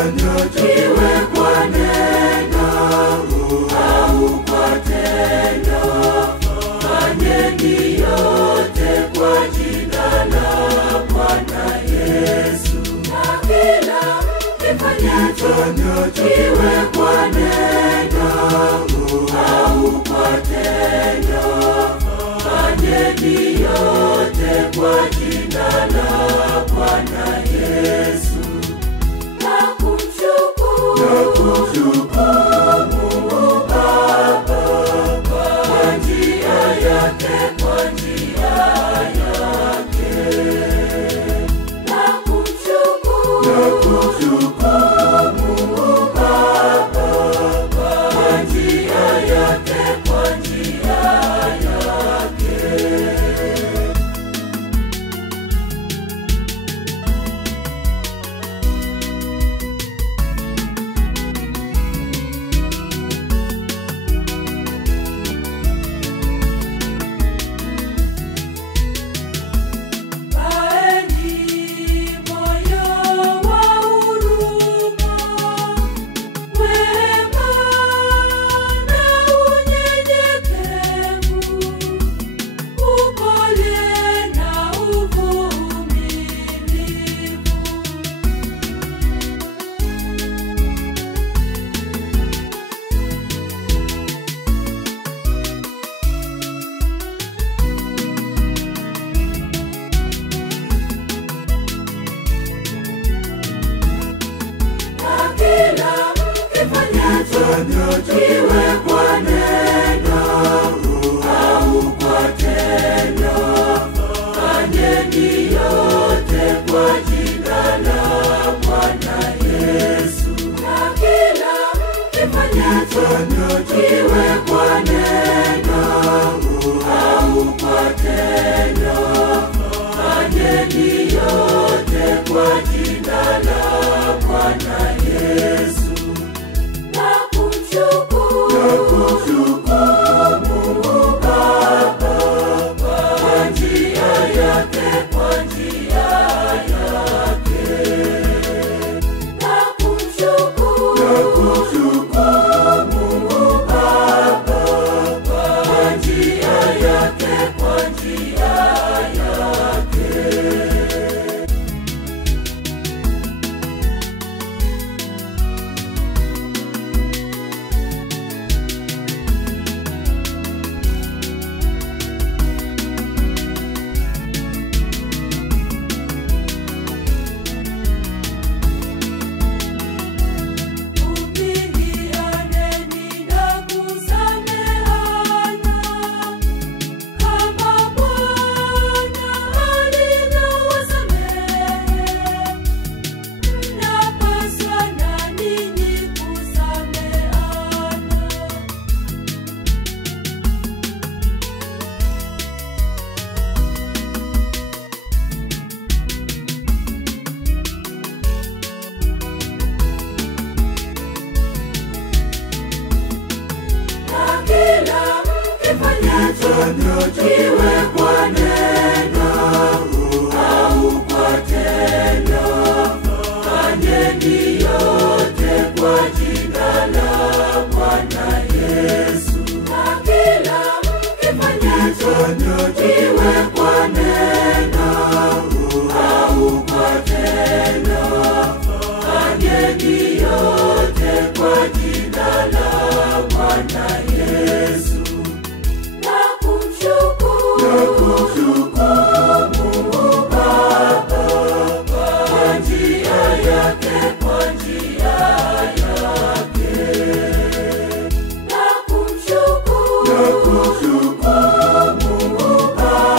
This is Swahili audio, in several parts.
iwe kwa neno au kwa tendo, fanyeni yote kwa jina la Bwana Yesu. Na kila mkifanyacho, iwe kwa neno au kwa tendo, fanyeni yote kwa jina la Bwana Yesu. Na kumshukuru Mungu Baba kwa njia yake, kwa njia yake. Na kumshukuru Mungu Baba kwa njia yake, kwa njia yake. Iwe kwa neno au kwa tendo, fanyeni yote kwa jina la Bwana Yesu. Na kila mkifanyacho, iwe kwa neno au kwa tendo, fanyeni yote kwa jina la Bwana Yesu. Na kumshukuru Mungu Baba kwa njia yake, kwa njia yake. Na kumshukuru Mungu Baba kwa njia yake, kwa njia yake. Iwe kwa neno au kwa tendo, fanyeni yote kwa jina la Bwana Yesu. Na kila mkifanyacho, iwe kwa neno au kwa tendo, fanyeni yote kwa jina la Bwana Yesu. Na kumshukuru Mungu Baba kwa njia yake, kwa njia yake. Na kumshukuru Mungu Baba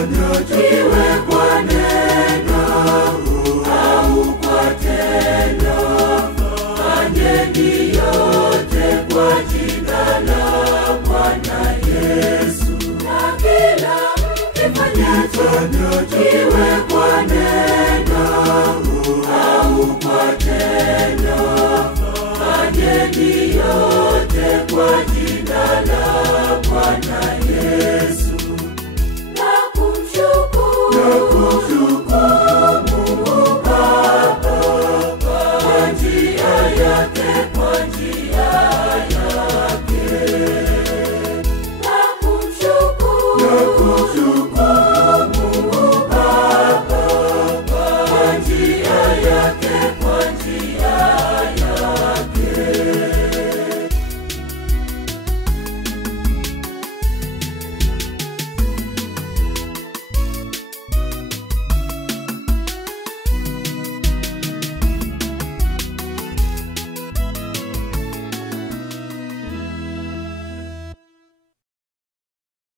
iwe kwa neno au kwa tendo, fanyeni yote kwa jina la Bwana Yesu. Na kila mkifanyacho iwe kwa neno au kwa tendo, fanyeni yote kwa jina la Bwana Yesu.